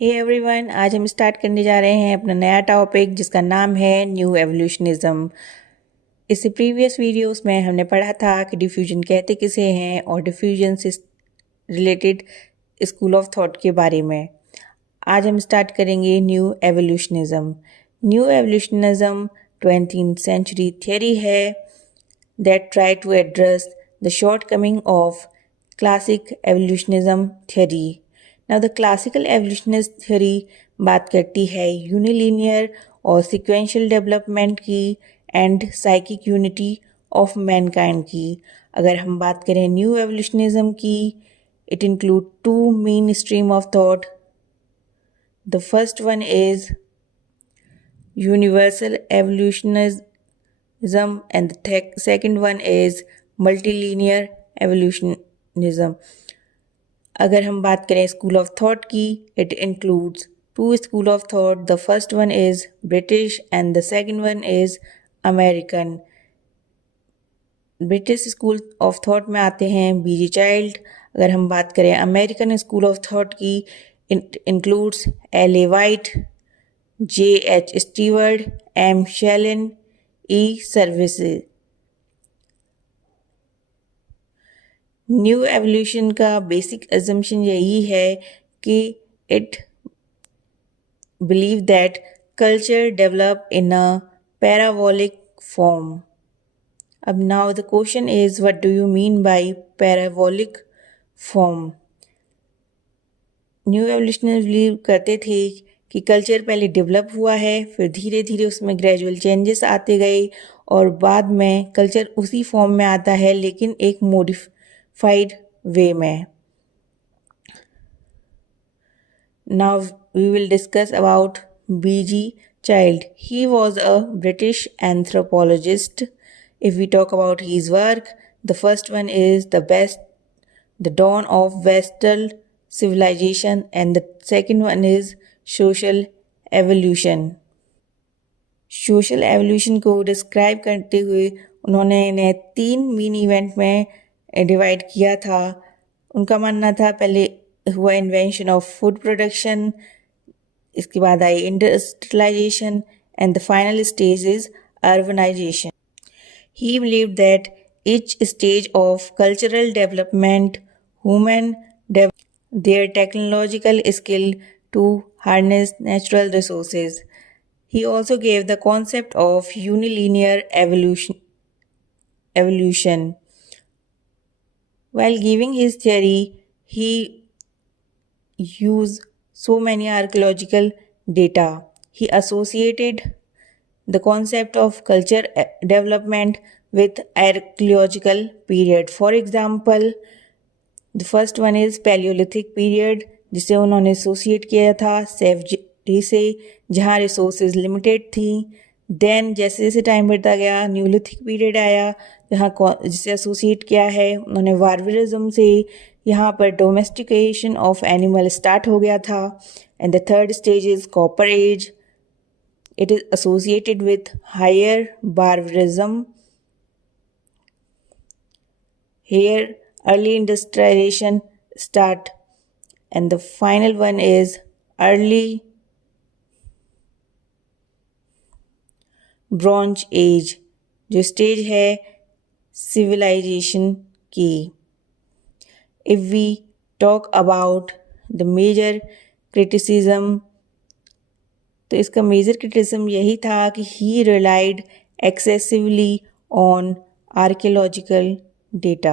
Hey everyone, आज हम start करने जा रहे हैं अपना नया टॉपिक जिसका नाम है न्यू एवोल्यूशनिज्म। इससे प्रीवियस वीडियोस में हमने पढ़ा था कि डिफ्यूजन कहते किसे हैं और डिफ्यूजन से रिलेटेड स्कूल ऑफ थॉट के बारे में। आज हम स्टार्ट करेंगे new evolutionism. New evolutionism 20th century theory है that try to address the shortcoming of classic evolutionism theory. Now the classical evolutionist theory बात करती है यूनिलीनियर और सिक्वेंशियल डेवलपमेंट की and psychic unity of mankind की। अगर हम बात करें न्यू एवोल्यूशनिज्म की, it include two main stream of thought. The first one is universal evolutionism and the second one is multilinear evolutionism. अगर हम बात करें स्कूल ऑफ थॉट की, it includes two school of thought. The first one is British and the second one is American. British school of thought में आते हैं बीजी child. अगर हम बात करें अमेरिकन स्कूल ऑफ थॉट की, it includes L.A. White, J.H. Stewart, M. Shellen, E services. New evolution का basic assumption यही है कि it believe that culture develop in a parabolic form. अब now the question is what do you mean by parabolic form. New evolutionists believe करते थे कि culture पहले develop हुआ है, फिर धीरे धीरे उसमें ग्रेजुअल चेंजेस आते गए और बाद में कल्चर उसी फॉर्म में आता है लेकिन एक मॉडिफाइड वे में। Now we will discuss about V G Childe. He was a British anthropologist. If we talk about his work, the first one is the dawn of western civilization and the second one is social evolution. Social evolution को describe करते हुए उन्होंने इन्हें 3 main event में divide किया था। उनका मानना था पहले हुआ इन्वेंशन ऑफ फूड प्रोडक्शन, इसके बाद आई industrialization and the final stage is urbanization. He believed that each stage of cultural development human their technological skill to harness natural resources. He also gave the concept of unilinear evolution. While giving his theory, he used so many archaeological data. He associated the concept of culture development with archaeological period. For example, the first one is Palaeolithic period, जिसे उन्होंने associate किया था सेवजी से, जहाँ resources limited थी। Then जैसे जैसे time बढ़ता गया न्यूलिथिक पीरियड आया, जहाँ जिसे एसोसिएट किया है उन्होंने बार्बरिज्म से। यहाँ पर डोमेस्टिकेशन ऑफ एनिमल स्टार्ट हो गया था। And the third stage is copper age. It is associated with higher barbarism. Here early industrialization start, and the final one is early Bronze Age, जो स्टेज है civilization की। If we talk about the major criticism, तो इसका major criticism यही था कि he relied excessively on archaeological data.